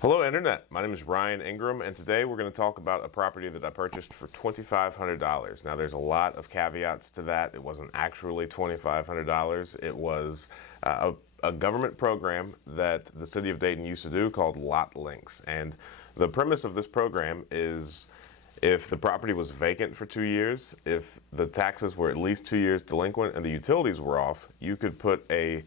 Hello Internet, my name is Ryan Ingram, and today we're going to talk about a property that I purchased for $2,500. Now there's a lot of caveats to that. It wasn't actually $2,500. It was a government program that the city of Dayton used to do called lot links. And the premise of this program is if the property was vacant for 2 years, if the taxes were at least 2 years delinquent and the utilities were off, you could put a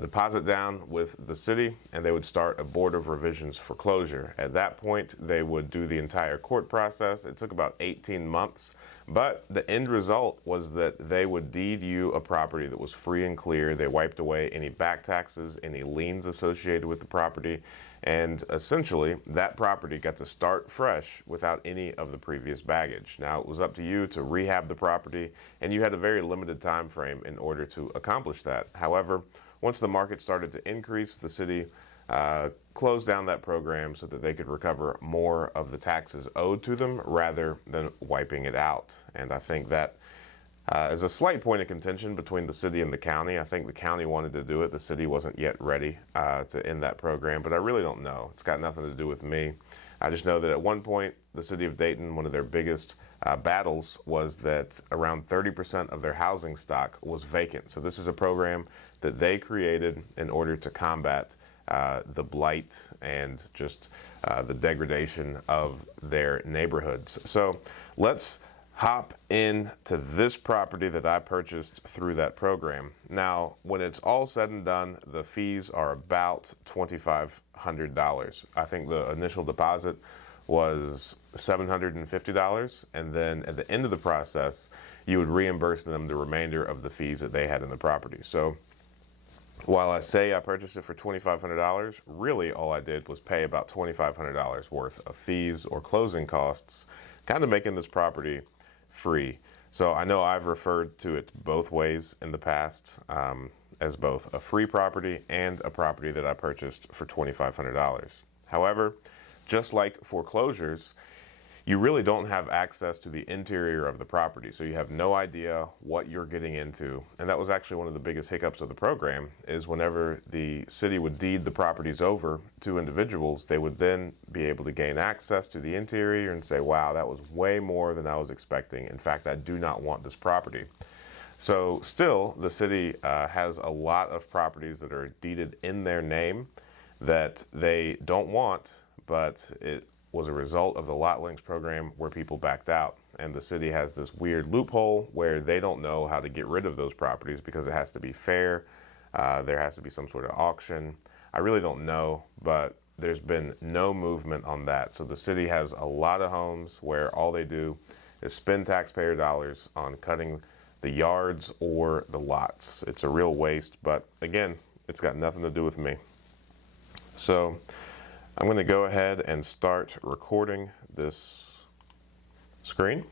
deposit down with the city and they would start a board of revisions foreclosure. At that point, they would do the entire court process. It took about 18 months, but the end result was that they would deed you a property that was free and clear. They wiped away any back taxes, any liens associated with the property, and essentially that property got to start fresh without any of the previous baggage. Now it was up to you to rehab the property, and you had a very limited time frame in order to accomplish that. However, once the market started to increase, the city closed down that program so that they could recover more of the taxes owed to them rather than wiping it out. And I think that is a slight point of contention between the city and the county. I think the county wanted to do it. The city wasn't yet ready to end that program, but I really don't know. It's got nothing to do with me. I just know that at one point, the city of Dayton, one of their biggest battles was that around 30% of their housing stock was vacant. So this is a program that they created in order to combat the blight and just the degradation of their neighborhoods. So let's hop into this property that I purchased through that program. Now, when it's all said and done, the fees are about $2,500. I think the initial deposit was $750, and then at the end of the process, you would reimburse them the remainder of the fees that they had in the property. So while I say I purchased it for $2,500, really all I did was pay about $2,500 worth of fees or closing costs, kind of making this property free. So I know I've referred to it both ways in the past, as both a free property and a property that I purchased for $2,500. However, just like foreclosures, you really don't have access to the interior of the property, so you have no idea what you're getting into. And that was actually one of the biggest hiccups of the program, is whenever the city would deed the properties over to individuals, they would then be able to gain access to the interior and say, wow, that was way more than I was expecting. In fact, I do not want this property. So still, the city has a lot of properties that are deeded in their name that they don't want, but it was a result of the lot links program where people backed out. And the city has this weird loophole where they don't know how to get rid of those properties because it has to be fair. There has to be some sort of auction. I really don't know, but there's been no movement on that. So the city has a lot of homes where all they do is spend taxpayer dollars on cutting the yards or the lots. It's a real waste, but again, it's got nothing to do with me. So I'm going to go ahead and start recording this screen,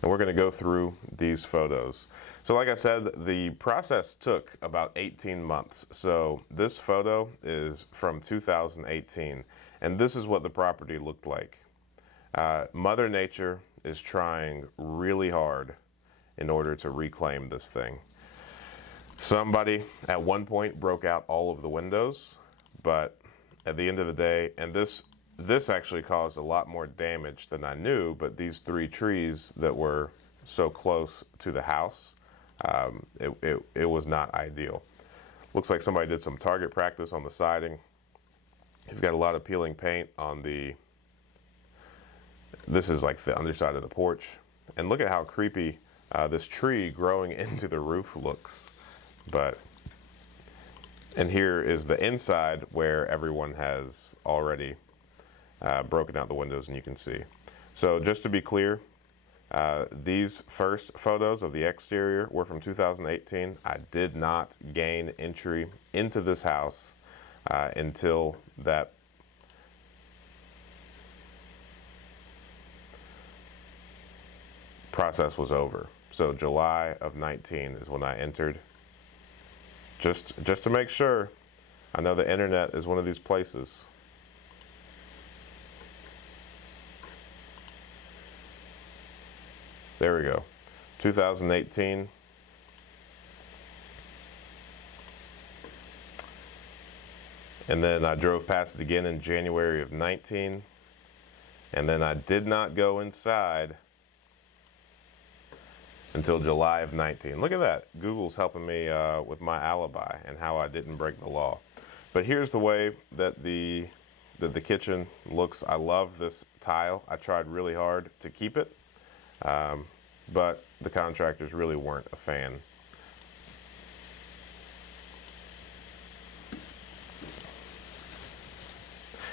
and we're going to go through these photos. So like I said, the process took about 18 months. So this photo is from 2018, and this is what the property looked like. Mother Nature is trying really hard in order to reclaim this thing. Somebody at one point broke out all of the windows, but at the end of the day, and this actually caused a lot more damage than I knew, but these 3 trees that were so close to the house, it was not ideal. Looks like somebody did some target practice on the siding. You've got a lot of peeling paint on this is like the underside of the porch. And look at how creepy this tree growing into the roof looks. And here is the inside where everyone has already broken out the windows, and you can see. So just to be clear, these first photos of the exterior were from 2018. I did not gain entry into this house until that process was over. So July of 19 is when I entered. Just to make sure. I know the internet is one of these places. There we go. 2018. And then I drove past it again in January of 19. And then I did not go inside until July of 19. Look at that. Google's helping me with my alibi and how I didn't break the law. But here's the way that the kitchen looks. I love this tile. I tried really hard to keep it, but the contractors really weren't a fan.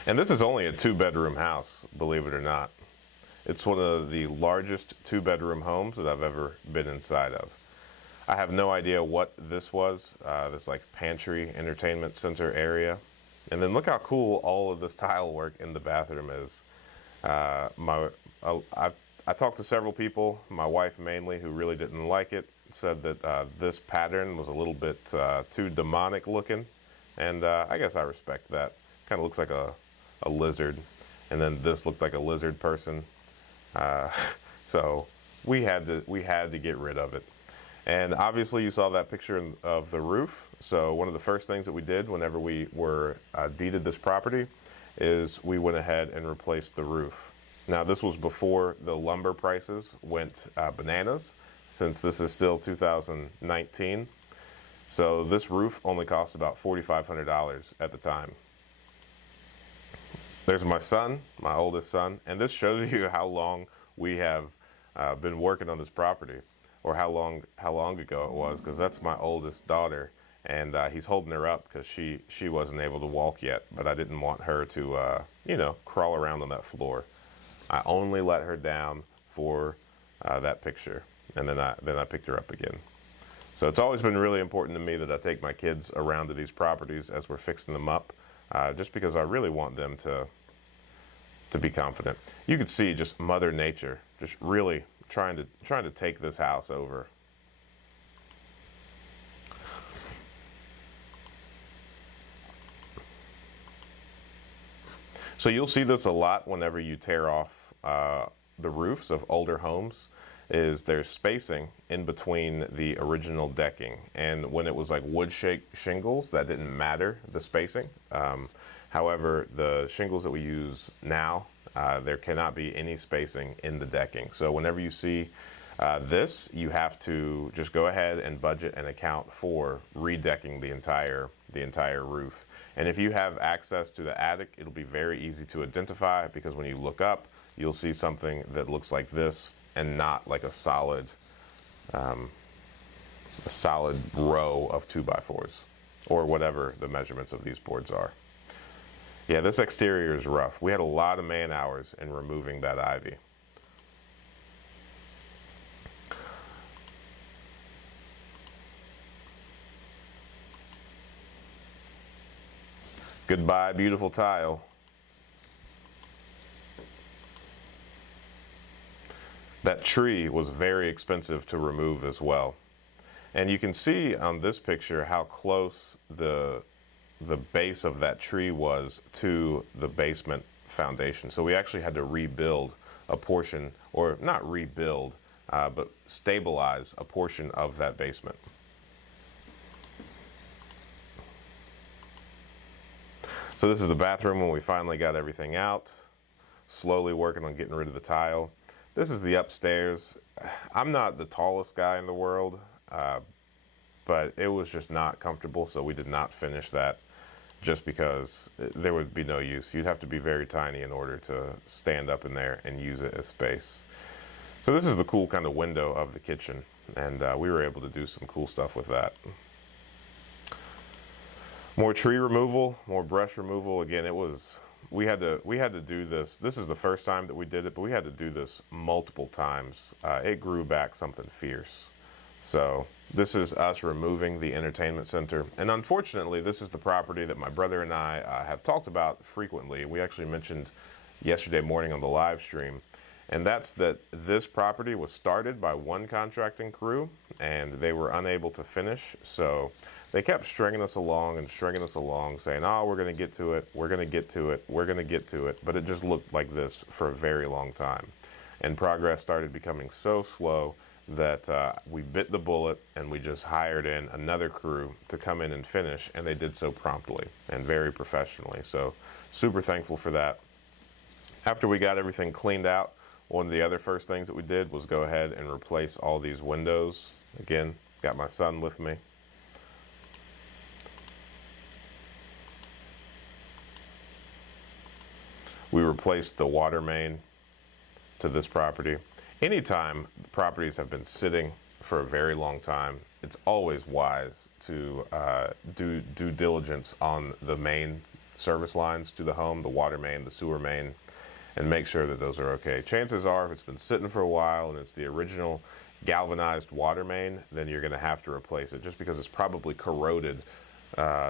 And this is only a 2-bedroom house, believe it or not. It's one of the largest 2-bedroom homes that I've ever been inside of. I have no idea what this was, this like pantry entertainment center area. And then look how cool all of this tile work in the bathroom is. I talked to several people, my wife mainly, who really didn't like it, said that this pattern was a little bit too demonic looking. And I guess I respect that. Kind of looks like a lizard. And then this looked like a lizard person. So we had to get rid of it. And obviously you saw that picture of the roof. So one of the first things that we did whenever we were deeded this property is we went ahead and replaced the roof. Now this was before the lumber prices went bananas, since this is still 2019. So this roof only cost about $4,500 at the time. There's my son, my oldest son, and this shows you how long we have been working on this property, or how long ago it was, because that's my oldest daughter, and he's holding her up because she wasn't able to walk yet, but I didn't want her to crawl around on that floor. I only let her down for that picture, and then I picked her up again. So it's always been really important to me that I take my kids around to these properties as we're fixing them up, just because I really want them to be confident. You could see just Mother Nature just really trying to take this house over. So you'll see this a lot whenever you tear off the roofs of older homes, is there's spacing in between the original decking. And when it was like wood shingles, that didn't matter, the spacing. However, the shingles that we use now, there cannot be any spacing in the decking. So whenever you see this, you have to just go ahead and budget and account for redecking the entire roof. And if you have access to the attic, it'll be very easy to identify, because when you look up, you'll see something that looks like this and not like a solid row of 2x4s or whatever the measurements of these boards are. Yeah, this exterior is rough. We had a lot of man hours in removing that ivy. Goodbye, beautiful tile. That tree was very expensive to remove as well. And you can see on this picture how close the base of that tree was to the basement foundation. So we actually had to rebuild a portion, or not rebuild, but stabilize a portion of that basement. So this is the bathroom when we finally got everything out. Slowly working on getting rid of the tile. This is the upstairs. I'm not the tallest guy in the world, but it was just not comfortable, so we did not finish that, just because there would be no use. You'd have to be very tiny in order to stand up in there and use it as space. So this is the cool kind of window of the kitchen, and we were able to do some cool stuff with that. More tree removal, more brush removal. Again, we had to do this. This is the first time that we did it, but we had to do this multiple times. It grew back something fierce. So this is us removing the entertainment center. And unfortunately, this is the property that my brother and I have talked about frequently. We actually mentioned yesterday morning on the live stream. And that's that this property was started by one contracting crew, and they were unable to finish. So they kept stringing us along and stringing us along, saying, oh, we're going to get to it, we're going to get to it, we're going to get to it. But it just looked like this for a very long time. And progress started becoming so slow that we bit the bullet and we just hired in another crew to come in and finish, and they did so promptly and very professionally. So super thankful for that. After we got everything cleaned out, one of the other first things that we did was go ahead and replace all these windows. Again, got my son with me. We replaced the water main to this property. Anytime properties have been sitting for a very long time, it's always wise to do due diligence on the main service lines to the home, the water main, the sewer main, and make sure that those are okay. Chances are, if it's been sitting for a while and it's the original galvanized water main, then you're going to have to replace it, just because it's probably corroded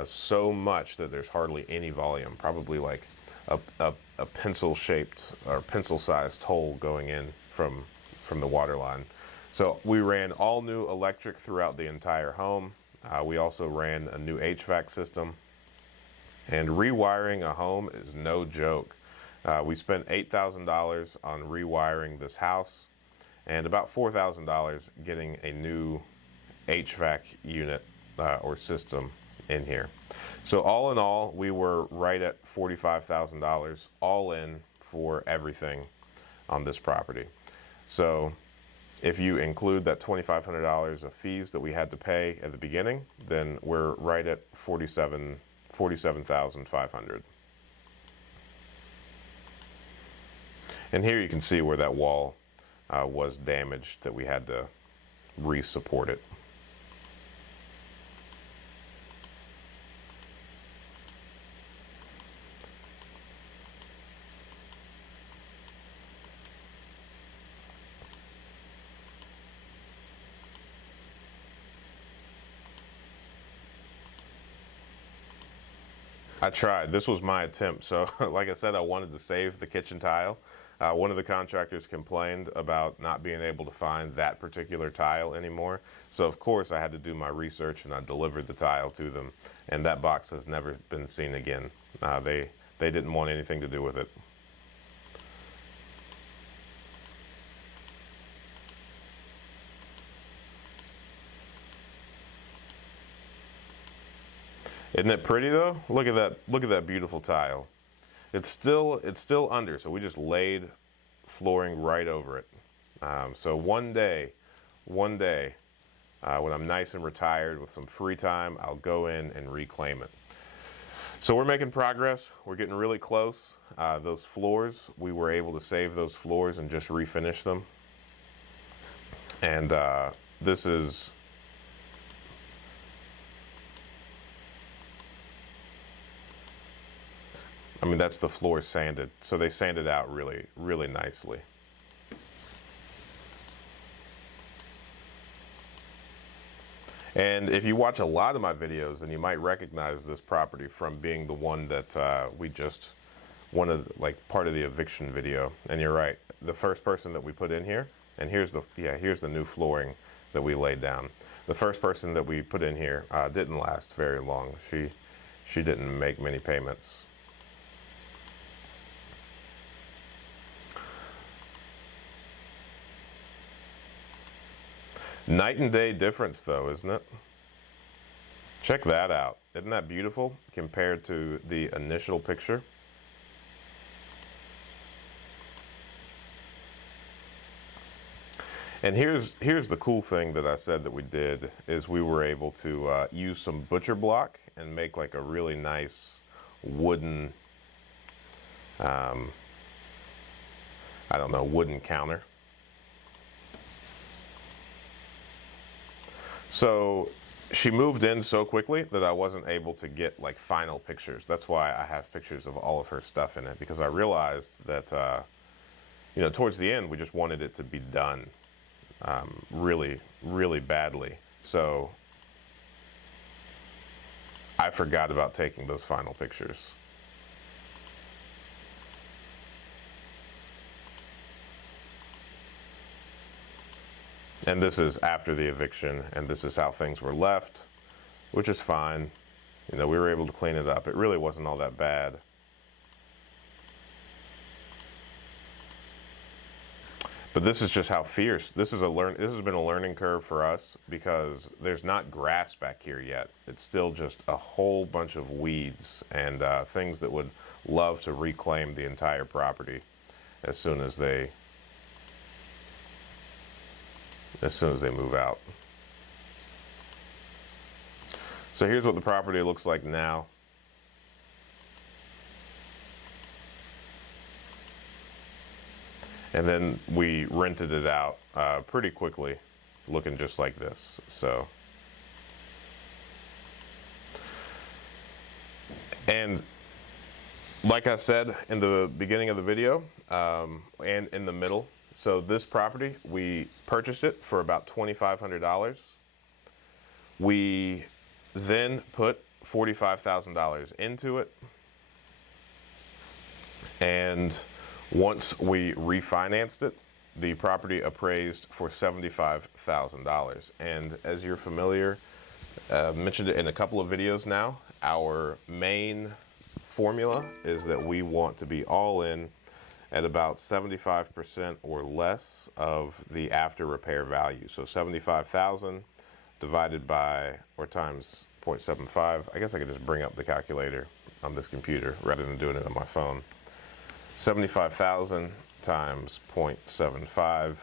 so much that there's hardly any volume, probably like a pencil-shaped or pencil-sized hole going in from the water line. So we ran all new electric throughout the entire home. We also ran a new HVAC system. And rewiring a home is no joke. We spent $8,000 on rewiring this house and about $4,000 getting a new HVAC unit or system in here. So all in all, we were right at $45,000 all in for everything on this property. So if you include that $2,500 of fees that we had to pay at the beginning, then we're right at $47,500. And here you can see where that wall was damaged, that we had to re-support it. I tried. This was my attempt. So like I said, I wanted to save the kitchen tile. One of the contractors complained about not being able to find that particular tile anymore. So of course I had to do my research, and I delivered the tile to them. And that box has never been seen again. They didn't want anything to do with it. Isn't it pretty though? Look at that. Look at that beautiful tile. It's still under, so we just laid flooring right over it. So one day, when I'm nice and retired with some free time, I'll go in and reclaim it. So we're making progress. We're getting really close. Those floors, we were able to save those floors and just refinish them. And this is I mean, that's the floor sanded. So they sanded out really, really nicely. And if you watch a lot of my videos, then you might recognize this property from being the one that we just, like part of the eviction video. And you're right, the first person that we put in here, and here's the new flooring that we laid down. The first person that we put in here didn't last very long. She didn't make many payments. Night and day difference though, isn't it? Check that out. Isn't that beautiful compared to the initial picture? And here's the cool thing that I said that we did, is we were able to use some butcher block and make like a really nice wooden, I don't know, wooden counter. So she moved in so quickly that I wasn't able to get like final pictures. That's why I have pictures of all of her stuff in it, because I realized that, you know, towards the end, we just wanted it to be done really, really badly. So I forgot about taking those final pictures. And this is after the eviction, and this is how things were left, which is fine. You know, we were able to clean it up. It really wasn't all that bad. But this is just how fierce. This has been a learning curve for us because there's not grass back here yet. It's still just a whole bunch of weeds and things that would love to reclaim the entire property as soon as they move out. So here's what the property looks like now. And then we rented it out pretty quickly, looking just like this. So, and like I said in the beginning of the video and in the middle, so this property, we purchased it for about $2,500. We then put $45,000 into it, and once we refinanced it, the property appraised for $75,000. And as you're familiar, mentioned it in a couple of videos now, our main formula is that we want to be all in at about 75% or less of the after repair value. So 75,000 divided by, or times 0.75. I guess I could just bring up the calculator on this computer rather than doing it on my phone. 75,000 times 0.75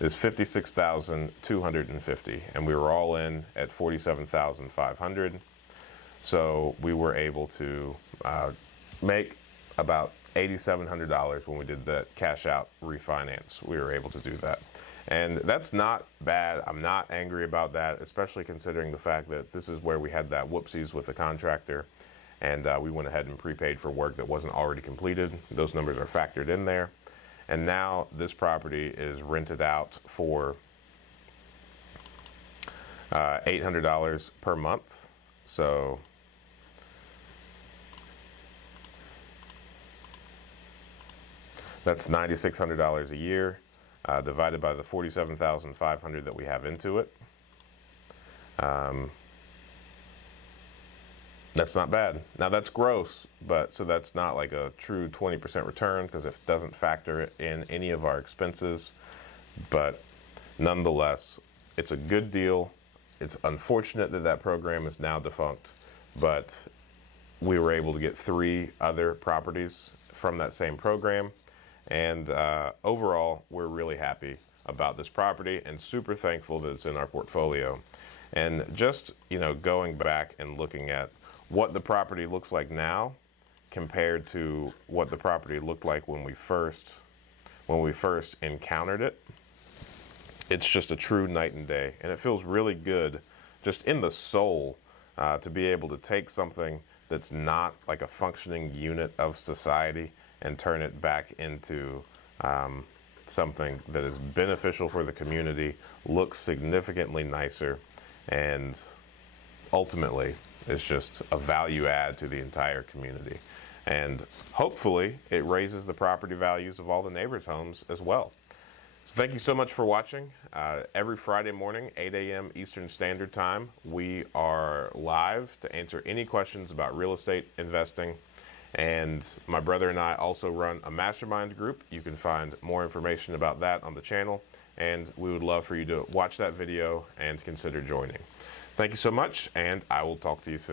is 56,250, and we were all in at 47,500. So we were able to make about $8,700 when we did the cash out refinance. We were able to do that. And that's not bad. I'm not angry about that, especially considering the fact that this is where we had that whoopsies with the contractor, and we went ahead and prepaid for work that wasn't already completed. Those numbers are factored in there. And now this property is rented out for $800 per month. So that's $9,600 a year, divided by the $47,500 that we have into it. That's not bad. Now that's gross, but so that's not like a true 20% return because it doesn't factor in any of our expenses. But nonetheless, it's a good deal. It's unfortunate that that program is now defunct, but we were able to get 3 other properties from that same program. And overall, we're really happy about this property and super thankful that it's in our portfolio. And just, you know, going back and looking at what the property looks like now compared to what the property looked like when we first encountered it, it's just a true night and day. And it feels really good just in the soul to be able to take something that's not like a functioning unit of society and turn it back into something that is beneficial for the community, looks significantly nicer, and ultimately is just a value add to the entire community. And hopefully it raises the property values of all the neighbors' homes as well. So thank you so much for watching. Every Friday morning, 8 a.m. Eastern Standard Time, we are live to answer any questions about real estate investing. And my brother and I also run a mastermind group. You can find more information about that on the channel, and we would love for you to watch that video and consider joining. Thank you so much, and I will talk to you soon.